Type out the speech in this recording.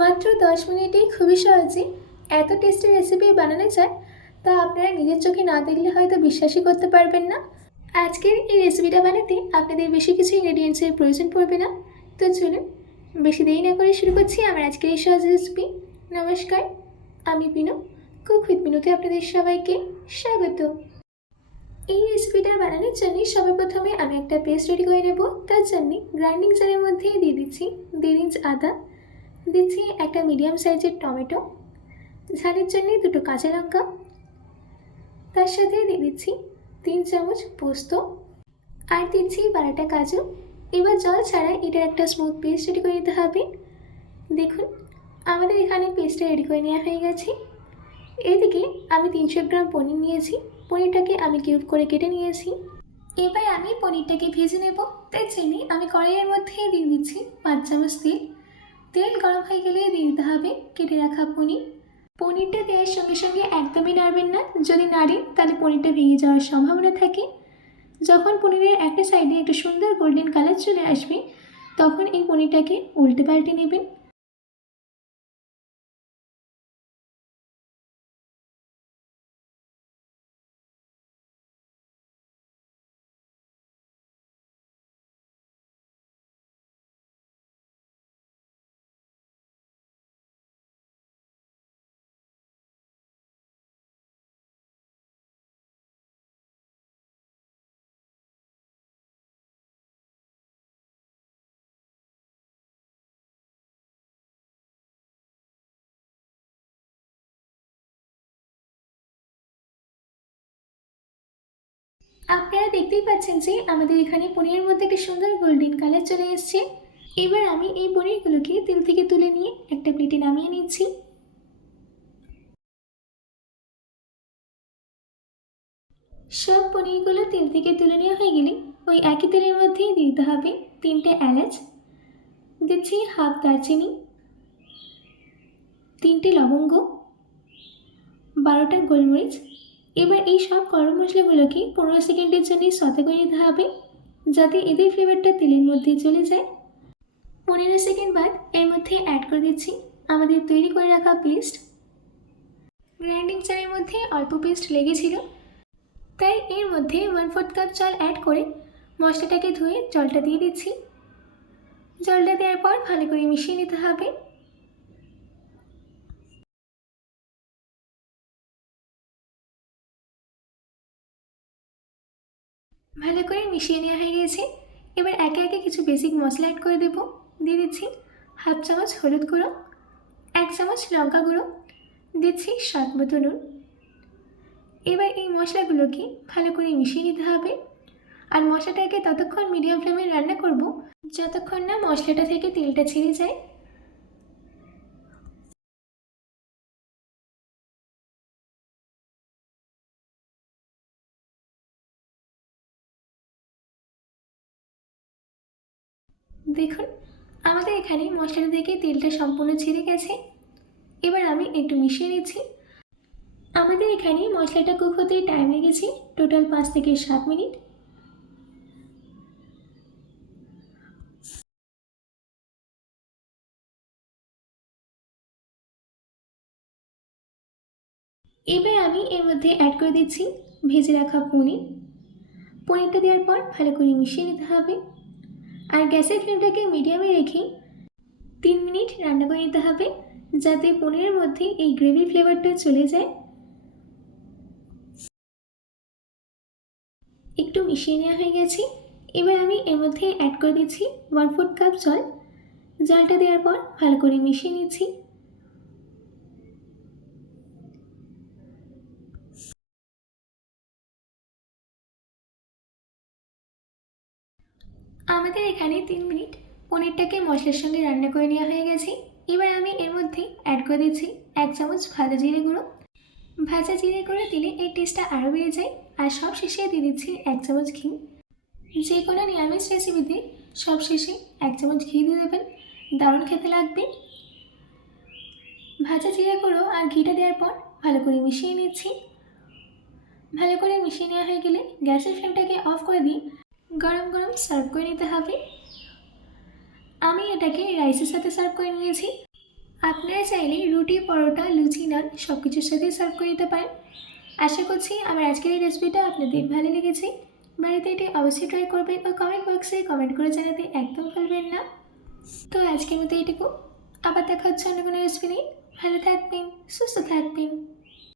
মাত্র 10 মিনিটেই খুবই সহজে এত টেস্টি রেসিপি বানানো যায়, তা আপনারা নিজের চোখে না দেখলে হয়তো বিশ্বাসই করতে পারবেন না। আজকের এই রেসিপিটা বানাতে আপনাদের বেশি কিছু ইনগ্রেডিয়েন্টসের প্রয়োজন পড়বে না। তো চলুন বেশি দেরি না করে শুরু করছি আমার আজকের এই সহজ রেসিপি। নমস্কার, আমি পিনু, কুক উইথ পিনুতে আপনাদের সবাইকে স্বাগত। এই রেসিপিটা বানানোর জন্য সবার প্রথমে আমি একটা পেস্ট রেডি করে নেব। তার জন্য গ্রাইন্ডিং জারের মধ্যে দিয়ে দিচ্ছি 1.5 ইঞ্চ আদা, দিচ্ছি একটা মিডিয়াম সাইজের টমেটো, ঝালের জন্য 2টো কাঁচা লঙ্কা, তার সাথে দিয়ে দিচ্ছি 3 চামচ পোস্ত, আর দিচ্ছি 12টা কাজু। এবার জল ছাড়া এটার একটা স্মুথ পেস্ট রেডি করে নিতে হবে। দেখুন আমাদের এখানে পেস্টটা রেডি করে নেওয়া হয়ে গেছে। এদিকে আমি 300 গ্রাম পনির নিয়েছি, পনিরটাকে আমি কিউব করে কেটে নিয়েছি। এবার আমি পনিরটাকে ভেজে নেব। তাই জন্য আমি কড়াইয়ের মধ্যে দিয়ে দিচ্ছি 5 চামচ তেল। তেল গরম হয়ে গেলে দিয়ে দিতে হবে কেটে রাখা পনির। পনিরটা দেওয়ার সঙ্গে সঙ্গে একদমই নাড়বেন না, যদি নাড়েন তাহলে পনিরটা ভেঙে যাওয়ার সম্ভাবনা থাকে। যখন পনিরের একটা সাইডে একটা সুন্দর গোল্ডেন কালার চলে আসবে, তখন এই পনিরটাকে উল্টে পাল্টে নেবেন। আপনারা দেখতেই পাচ্ছেন যে আমাদের এখানে পনিরের মধ্যে একটা সুন্দর গোল্ডেন কালার চলে এসছে। এবার আমি এই পনিরগুলোকে তেল থেকে তুলে নিয়ে একটা প্লেটে নামিয়ে নিচ্ছি। সব পনিরগুলো তেল থেকে তুলে নেওয়া হয়ে গেলে ওই একই তেলের মধ্যেই দিয়ে দিতে হবে 3টে এলাচ, দিচ্ছি হাফ দারচিনি, 3টে লবঙ্গ, 12টা গোলমরিচ। এবার এই সব গরম মশলাগুলোকে 15 সেকেন্ডের জন্য সতে করে নিতে হবে, যাতে এদের ফ্লেভারটা তেলের মধ্যে চলে যায়। 15 সেকেন্ড বাদ এর মধ্যে অ্যাড করে দিচ্ছি আমাদের তৈরি করে রাখা পেস্ট। গ্রাইন্ডিং জারের মধ্যে অল্প পেস্ট লেগেছিল, তাই এর মধ্যে 1/4 কাপ জল অ্যাড করে মশলাটাকে ধুয়ে জলটা দিয়ে দিচ্ছি। জলটা দেওয়ার পর ভালো করে মিশিয়ে নিতে হবে। ভালো করে মিশিয়ে নেওয়া হয়ে গেছে। এবার একে একে কিছু বেসিক মশলা অ্যাড করে দেবো। দিয়ে দিচ্ছি হাফ চামচ হলুদ গুঁড়ো, 1 চামচ লঙ্কা গুঁড়ো, দিচ্ছি স্বাদ মতো নুন। এবার এই মশলাগুলোকে ভালো করে মিশিয়ে নিতে হবে, আর মশলাটাকে ততক্ষণ মিডিয়াম ফ্লেমে রান্না করব যতক্ষণ না মশলাটা থেকে তেলটা ছেড়ে যায়। দেখুন আমাদের এখানে মশলাটা থেকে তেলটা সম্পূর্ণ ছেড়ে গেছে। এবার আমি একটু মিশিয়ে নিচ্ছি। আমাদের এখানে মশলাটা কুক হতে টাইম লেগেছে টোটাল 5 থেকে 7 মিনিট। এবার আমি এর মধ্যে অ্যাড করে দিচ্ছি ভেজে রাখা পনির। পনিরটা দেওয়ার পর ভালো করে মিশিয়ে নিতে হবে, আর গ্যাসের ফ্লেমটাকে মিডিয়ামে রেখে 3 মিনিট রান্না করে নিতে হবে, যাতে পনিরের মধ্যে এই গ্রেভির ফ্লেভারটা চলে যায়। একটু মিশিয়ে নেওয়া হয়ে গেছে। এবার আমি এর মধ্যে অ্যাড করে দিচ্ছি 1/4 কাপ জল। জলটা দেওয়ার পর ভালো করে মিশিয়ে নিচ্ছি। আমাদের এখানে 3 মিনিট পনিরটাকে মশলার সঙ্গে রান্না করে নেওয়া হয়ে গেছে। এবার আমি এর মধ্যে অ্যাড করে দিচ্ছি 1 চামচ ভাজা জিরে গুঁড়ো। ভাজা জিরে গুঁড়ো দিলে এই টেস্টটা আরও বেড়ে যায়। আর সব শেষে দিয়ে দিচ্ছি 1 চামচ ঘি। যে কোনো নিরামিষ রেসিপিতে সব শেষে 1 চামচ ঘি দিয়ে দেবেন, দারুণ খেতে লাগবে। ভাজা জিরে গুঁড়ো আর ঘিটা দেওয়ার পর ভালো করে মিশিয়ে নিচ্ছি। ভালো করে মিশিয়ে নেওয়া হয়ে গেলে গ্যাসের ফ্লেমটাকে অফ করে দিয়ে গরম গরম সার্ভ করে নিতে হবে। আমি এটাকে রাইসের সাথে সার্ভ করে নিয়েছি। আপনারা চাইলে রুটি, পরোটা, লুচি, নান সব কিছুর সাথে সার্ভ করে দিতে পারেন। আশা করছি আমার আজকের এই রেসিপিটা আপনাদের ভালো লেগেছে। বাড়িতে এটি অবশ্যই ট্রাই করবেন ও কমেন্ট বক্সে কমেন্ট করে জানাতে একদম ভুলবেন না। তো আজকের মতো এইটুকু। আবার দেখা হচ্ছে অন্য কোনো রেসিপি নিয়ে। ভালো থাকবেন, সুস্থ থাকবেন।